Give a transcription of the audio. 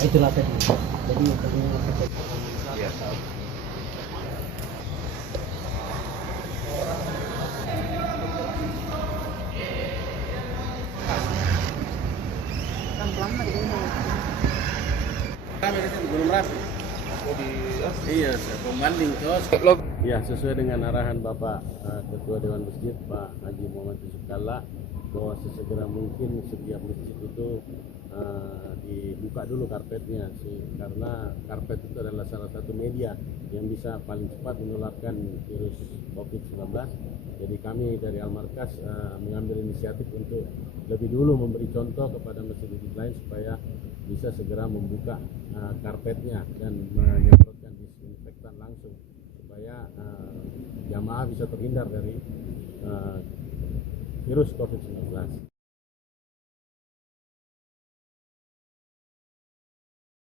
Itulah tadi. Jadi Iya. Belum rapi. Iya, pembanding terus. Ya, sesuai dengan arahan Bapak Ketua Dewan Masjid Pak Haji Muhammad Yusuf Kalla, bahwa sesegera mungkin setiap masjid itu dibuka dulu karpetnya sih, karena karpet itu adalah salah satu media yang bisa paling cepat menularkan virus COVID-19. Jadi kami dari Al-Markas mengambil inisiatif untuk lebih dulu memberi contoh kepada masjid-masjid lain supaya bisa segera membuka karpetnya dan menyemprotkan disinfektan langsung supaya jamaah bisa terhindar dari virus COVID-19.